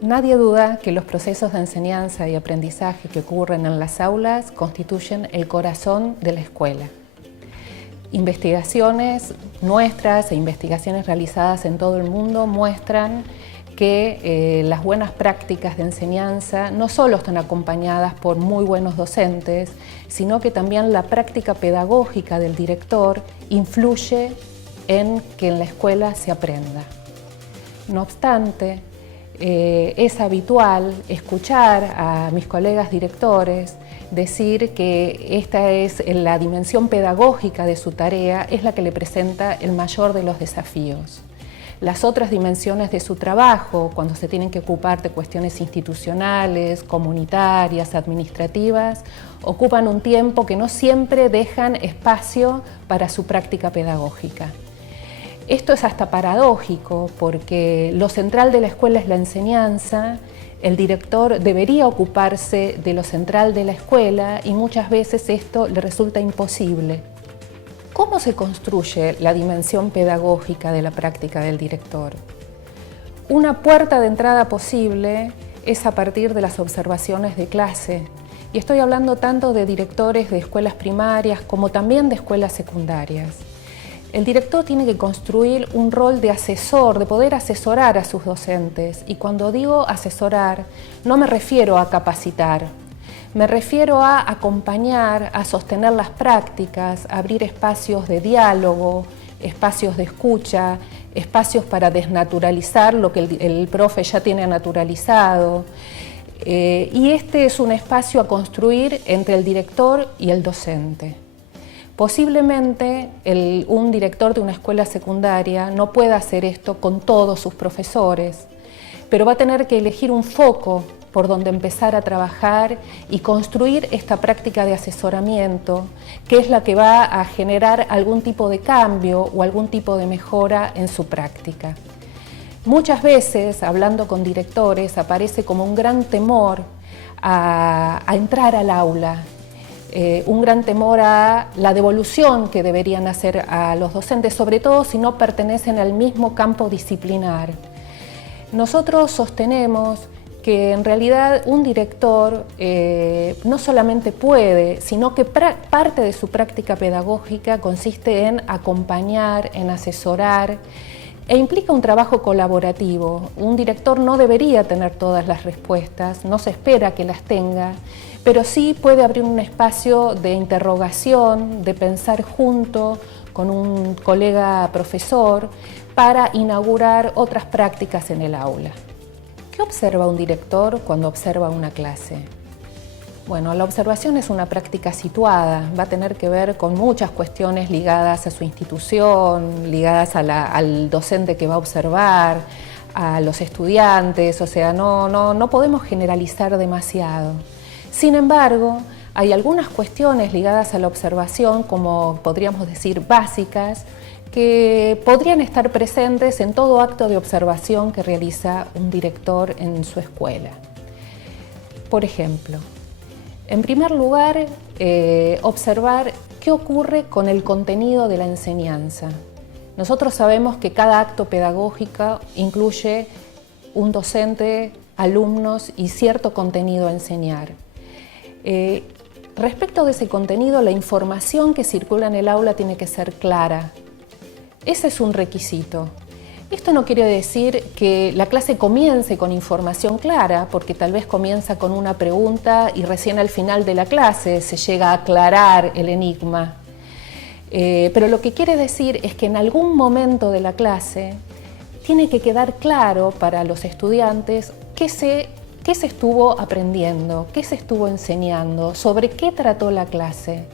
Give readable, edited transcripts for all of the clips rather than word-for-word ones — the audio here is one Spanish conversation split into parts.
Nadie duda que los procesos de enseñanza y aprendizaje que ocurren en las aulas constituyen el corazón de la escuela. Investigaciones nuestras e investigaciones realizadas en todo el mundo muestran que las buenas prácticas de enseñanza no solo están acompañadas por muy buenos docentes, sino que también la práctica pedagógica del director influye en que en la escuela se aprenda. No obstante, es habitual escuchar a mis colegas directores decir que esta es la dimensión pedagógica de su tarea, es la que le presenta el mayor de los desafíos. Las otras dimensiones de su trabajo, cuando se tienen que ocupar de cuestiones institucionales, comunitarias, administrativas, ocupan un tiempo que no siempre dejan espacio para su práctica pedagógica. Esto es hasta paradójico porque lo central de la escuela es la enseñanza, el director debería ocuparse de lo central de la escuela y muchas veces esto le resulta imposible. ¿Cómo se construye la dimensión pedagógica de la práctica del director? Una puerta de entrada posible es a partir de las observaciones de clase. Y estoy hablando tanto de directores de escuelas primarias como también de escuelas secundarias. El director tiene que construir un rol de asesor, de poder asesorar a sus docentes. Y cuando digo asesorar, no me refiero a capacitar. Me refiero a acompañar, a sostener las prácticas, a abrir espacios de diálogo, espacios de escucha, espacios para desnaturalizar lo que el profe ya tiene naturalizado. Y este es un espacio a construir entre el director y el docente. Posiblemente un director de una escuela secundaria no pueda hacer esto con todos sus profesores, pero va a tener que elegir un foco por donde empezar a trabajar y construir esta práctica de asesoramiento, que es la que va a generar algún tipo de cambio o algún tipo de mejora en su práctica. Muchas veces, hablando con directores, aparece como un gran temor a entrar al aula, un gran temor a la devolución que deberían hacer a los docentes, sobre todo si no pertenecen al mismo campo disciplinar. Nosotros sostenemos que en realidad un director no solamente puede, sino que parte de su práctica pedagógica consiste en acompañar, en asesorar, e implica un trabajo colaborativo. Un director no debería tener todas las respuestas, no se espera que las tenga, pero sí puede abrir un espacio de interrogación, de pensar junto con un colega profesor para inaugurar otras prácticas en el aula. ¿Qué observa un director cuando observa una clase? Bueno, la observación es una práctica situada, va a tener que ver con muchas cuestiones ligadas a su institución, ligadas al docente que va a observar, a los estudiantes, o sea, no podemos generalizar demasiado. Sin embargo, hay algunas cuestiones ligadas a la observación, como podríamos decir básicas, que podrían estar presentes en todo acto de observación que realiza un director en su escuela. Por ejemplo, en primer lugar, observar qué ocurre con el contenido de la enseñanza. Nosotros sabemos que cada acto pedagógico incluye un docente, alumnos y cierto contenido a enseñar. Respecto de ese contenido, la información que circula en el aula tiene que ser clara. Ese es un requisito. Esto no quiere decir que la clase comience con información clara, porque tal vez comienza con una pregunta y recién al final de la clase se llega a aclarar el enigma. Pero lo que quiere decir es que en algún momento de la clase tiene que quedar claro para los estudiantes qué se estuvo aprendiendo, qué se estuvo enseñando, sobre qué trató la clase.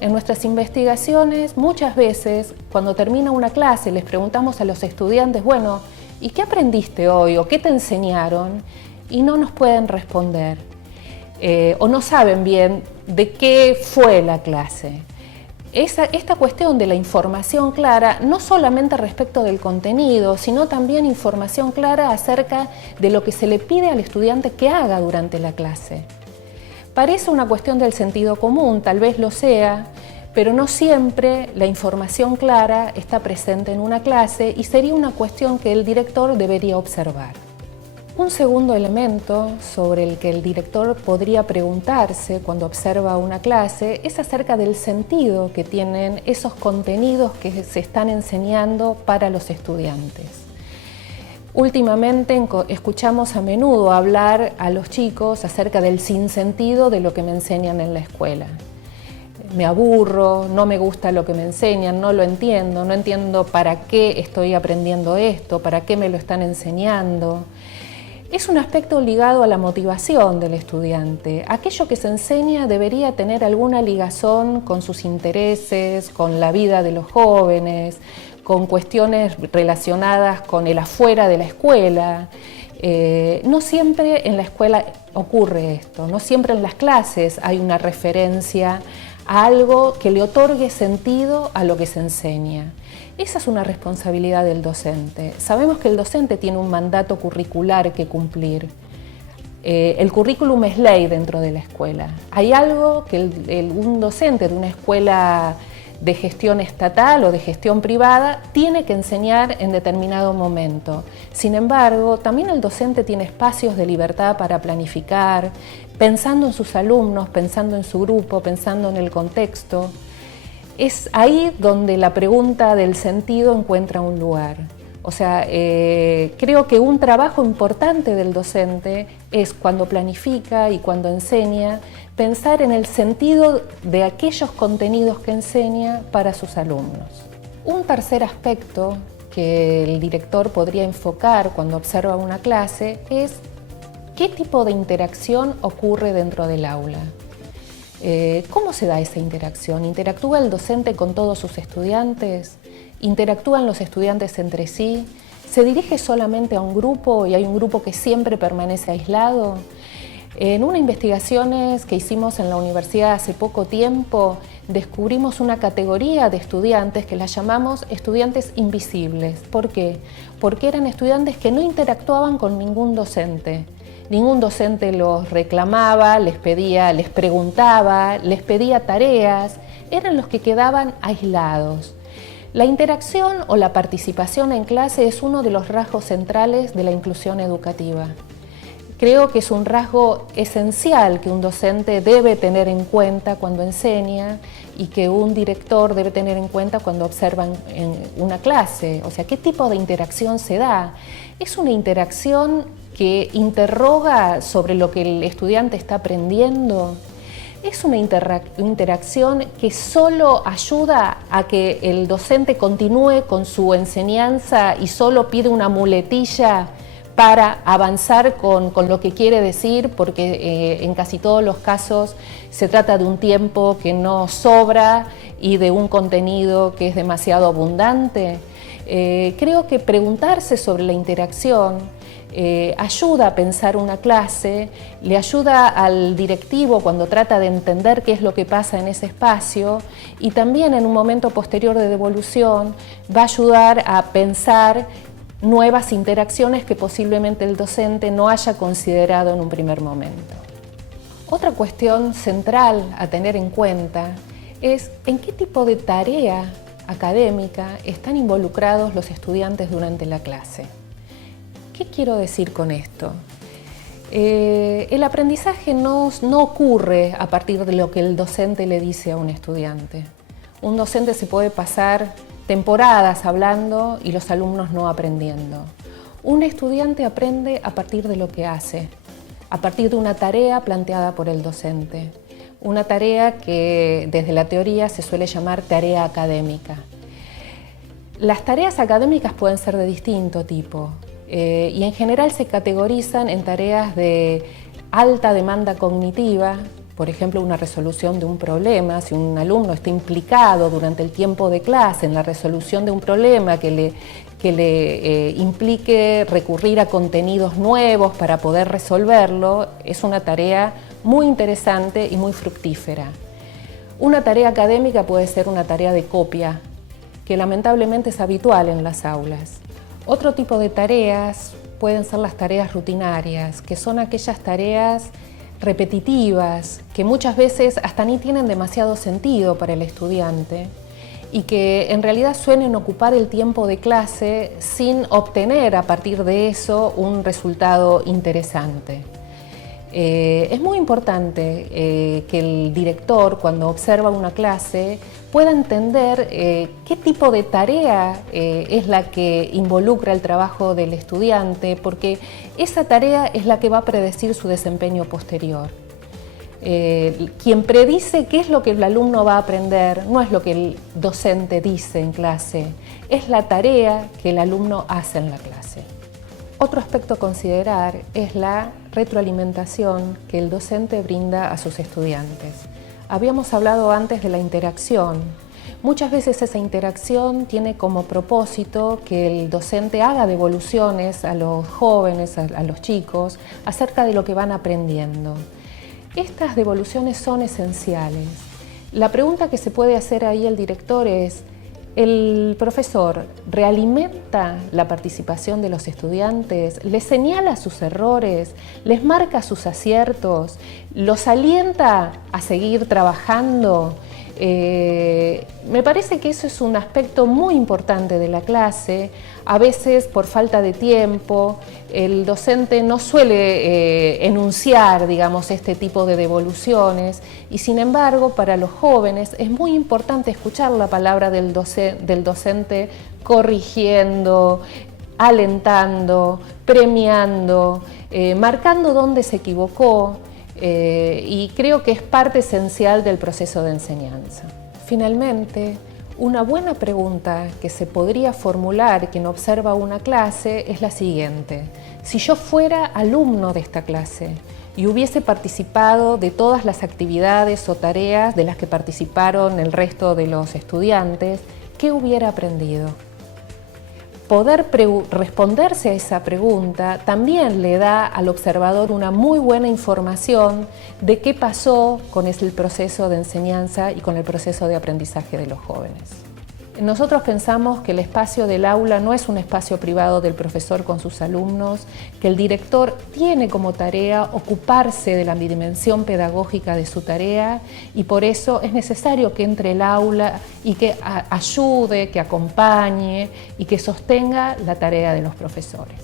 En nuestras investigaciones, muchas veces, cuando termina una clase, les preguntamos a los estudiantes, bueno, ¿y qué aprendiste hoy? ¿O qué te enseñaron? Y no nos pueden responder. O no saben bien de qué fue la clase. Esta cuestión de la información clara, no solamente respecto del contenido, sino también información clara acerca de lo que se le pide al estudiante que haga durante la clase. Parece una cuestión del sentido común, tal vez lo sea, pero no siempre la información clara está presente en una clase y sería una cuestión que el director debería observar. Un segundo elemento sobre el que el director podría preguntarse cuando observa una clase es acerca del sentido que tienen esos contenidos que se están enseñando para los estudiantes. Últimamente escuchamos a menudo hablar a los chicos acerca del sinsentido de lo que me enseñan en la escuela. Me aburro, no me gusta lo que me enseñan, no lo entiendo, no entiendo para qué estoy aprendiendo esto, para qué me lo están enseñando. Es un aspecto ligado a la motivación del estudiante. Aquello que se enseña debería tener alguna ligazón con sus intereses, con la vida de los jóvenes, con cuestiones relacionadas con el afuera de la escuela. No siempre en la escuela ocurre esto, no siempre en las clases hay una referencia a algo que le otorgue sentido a lo que se enseña. Esa es una responsabilidad del docente. Sabemos que el docente tiene un mandato curricular que cumplir. El currículum es ley dentro de la escuela. Hay algo que un docente de una escuela de gestión estatal o de gestión privada tiene que enseñar en determinado momento. Sin embargo, también el docente tiene espacios de libertad para planificar, pensando en sus alumnos, pensando en su grupo, pensando en el contexto. Es ahí donde la pregunta del sentido encuentra un lugar. O sea, creo que un trabajo importante del docente es cuando planifica y cuando enseña, pensar en el sentido de aquellos contenidos que enseña para sus alumnos. Un tercer aspecto que el director podría enfocar cuando observa una clase es qué tipo de interacción ocurre dentro del aula. ¿Cómo se da esa interacción? ¿Interactúa el docente con todos sus estudiantes? ¿Interactúan los estudiantes entre sí? ¿Se dirige solamente a un grupo y hay un grupo que siempre permanece aislado? En unas investigaciones que hicimos en la universidad hace poco tiempo, descubrimos una categoría de estudiantes que las llamamos estudiantes invisibles. ¿Por qué? Porque eran estudiantes que no interactuaban con ningún docente. Ningún docente los reclamaba, les preguntaba, les pedía tareas, eran los que quedaban aislados. La interacción o la participación en clase es uno de los rasgos centrales de la inclusión educativa. Creo que es un rasgo esencial que un docente debe tener en cuenta cuando enseña y que un director debe tener en cuenta cuando observa en una clase. O sea, ¿qué tipo de interacción se da? Es una interacción que interroga sobre lo que el estudiante está aprendiendo. Es una interacción que solo ayuda a que el docente continúe con su enseñanza y solo pide una muletilla para avanzar con lo que quiere decir, porque en casi todos los casos se trata de un tiempo que no sobra y de un contenido que es demasiado abundante. Creo que preguntarse sobre la interacción ayuda a pensar una clase, le ayuda al directivo cuando trata de entender qué es lo que pasa en ese espacio y también en un momento posterior de devolución va a ayudar a pensar nuevas interacciones que posiblemente el docente no haya considerado en un primer momento. Otra cuestión central a tener en cuenta es en qué tipo de tarea académica están involucrados los estudiantes durante la clase. ¿Qué quiero decir con esto? El aprendizaje no ocurre a partir de lo que el docente le dice a un estudiante. Un docente se puede pasar temporadas hablando y los alumnos no aprendiendo. Un estudiante aprende a partir de lo que hace, a partir de una tarea planteada por el docente. Una tarea que desde la teoría se suele llamar tarea académica. Las tareas académicas pueden ser de distinto tipo. Y en general se categorizan en tareas de alta demanda cognitiva, por ejemplo, una resolución de un problema. Si un alumno está implicado durante el tiempo de clase en la resolución de un problema que le implique recurrir a contenidos nuevos para poder resolverlo, es una tarea muy interesante y muy fructífera. Una tarea académica puede ser una tarea de copia, que lamentablemente es habitual en las aulas. Otro tipo de tareas pueden ser las tareas rutinarias, que son aquellas tareas repetitivas, que muchas veces hasta ni tienen demasiado sentido para el estudiante y que en realidad suelen ocupar el tiempo de clase sin obtener a partir de eso un resultado interesante. Es muy importante que el director, cuando observa una clase, pueda entender qué tipo de tarea es la que involucra el trabajo del estudiante, porque esa tarea es la que va a predecir su desempeño posterior. Quien predice qué es lo que el alumno va a aprender no es lo que el docente dice en clase, es la tarea que el alumno hace en la clase. Otro aspecto a considerar es la retroalimentación que el docente brinda a sus estudiantes. Habíamos hablado antes de la interacción. Muchas veces esa interacción tiene como propósito que el docente haga devoluciones a los jóvenes, a los chicos, acerca de lo que van aprendiendo. Estas devoluciones son esenciales. La pregunta que se puede hacer ahí el director es: ¿el profesor realimenta la participación de los estudiantes? ¿Les señala sus errores? ¿Les marca sus aciertos? ¿Los alienta a seguir trabajando? Me parece que eso es un aspecto muy importante de la clase. A veces, por falta de tiempo, el docente no suele enunciar, digamos, este tipo de devoluciones, y sin embargo, para los jóvenes es muy importante escuchar la palabra del docente corrigiendo, alentando, premiando, marcando dónde se equivocó. Y creo que es parte esencial del proceso de enseñanza. Finalmente, una buena pregunta que se podría formular quien observa una clase es la siguiente: si yo fuera alumno de esta clase y hubiese participado de todas las actividades o tareas de las que participaron el resto de los estudiantes, ¿qué hubiera aprendido? Poder responderse a esa pregunta también le da al observador una muy buena información de qué pasó con el proceso de enseñanza y con el proceso de aprendizaje de los jóvenes. Nosotros pensamos que el espacio del aula no es un espacio privado del profesor con sus alumnos, que el director tiene como tarea ocuparse de la dimensión pedagógica de su tarea, y por eso es necesario que entre el aula y que ayude, que acompañe y que sostenga la tarea de los profesores.